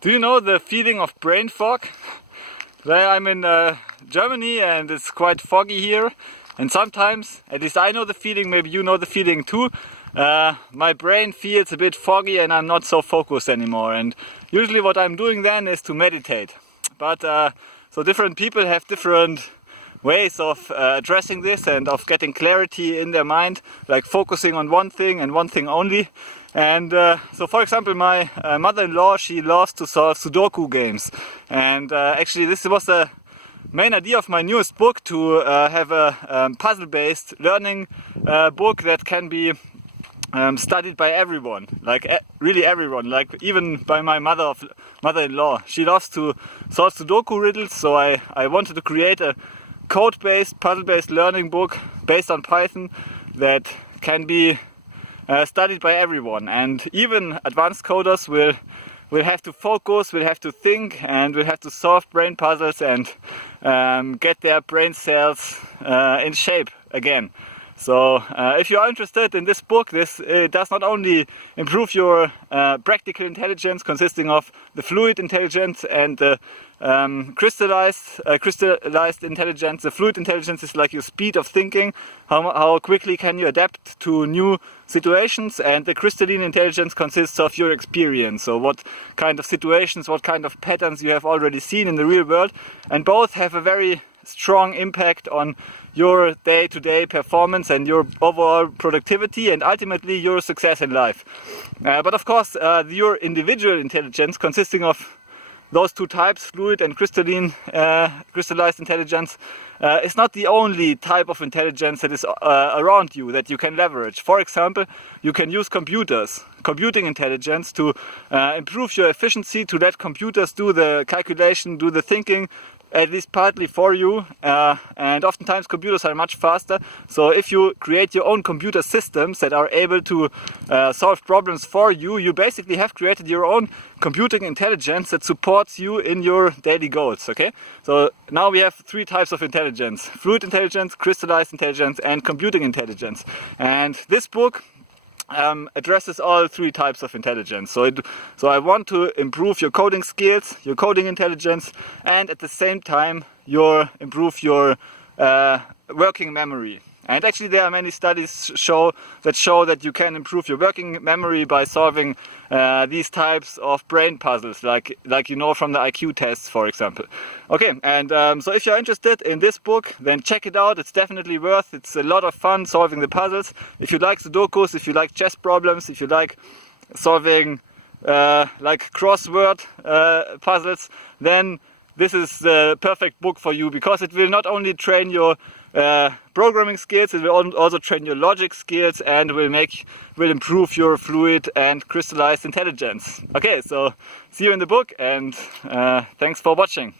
Do you know the feeling of brain fog? I'm in Germany and it's quite foggy here, and sometimes, at least I know the feeling, maybe you know the feeling too, my brain feels a bit foggy and I'm not so focused anymore, and usually what I'm doing then is to meditate. But so different people have different ways of addressing this and of getting clarity in their mind, like focusing on one thing and one thing only. And so for example, my mother-in-law, she loves to solve Sudoku games, and actually this was the main idea of my newest book, to have a puzzle-based learning book that can be studied by everyone, like really everyone, like even by my mother-in-law. She loves to solve Sudoku riddles, so I wanted to create a code-based, puzzle-based learning book based on Python that can be studied by everyone, and even advanced coders will have to focus, will have to think, and will have to solve brain puzzles and get their brain cells in shape again. So if you are interested in this book, this does not only improve your practical intelligence, consisting of the fluid intelligence and the crystallized intelligence. The fluid intelligence is like your speed of thinking, how quickly can you adapt to new situations, and the crystalline intelligence consists of your experience, so what kind of situations, what kind of patterns you have already seen in the real world, and both have a very strong impact on your day-to-day performance and your overall productivity and ultimately your success in life. But of course, your individual intelligence, consisting of those two types, fluid and crystallized intelligence, is not the only type of intelligence that is around you that you can leverage. For example, you can use computing intelligence to improve your efficiency, to let computers do the calculation, do the thinking, at least partly for you, and oftentimes computers are much faster. So if you create your own computer systems that are able to solve problems for you, you basically have created your own computing intelligence that supports you in your daily goals. Okay, so now we have three types of intelligence: fluid intelligence, crystallized intelligence, and computing intelligence. And this book addresses all three types of intelligence. So I want to improve your coding skills, your coding intelligence, and at the same time improve your working memory. And actually there are many studies show that you can improve your working memory by solving these types of brain puzzles, like you know from the IQ tests, for example. Okay, and so if you're interested in this book, then check it out. It's definitely worth. It's a lot of fun solving the puzzles. If you like Sudokus, if you like chess problems, if you like solving like crossword puzzles, then this is the perfect book for you, because it will not only train your programming skills, it will also train your logic skills and will improve your fluid and crystallized intelligence. Okay, so see you in the book, and thanks for watching.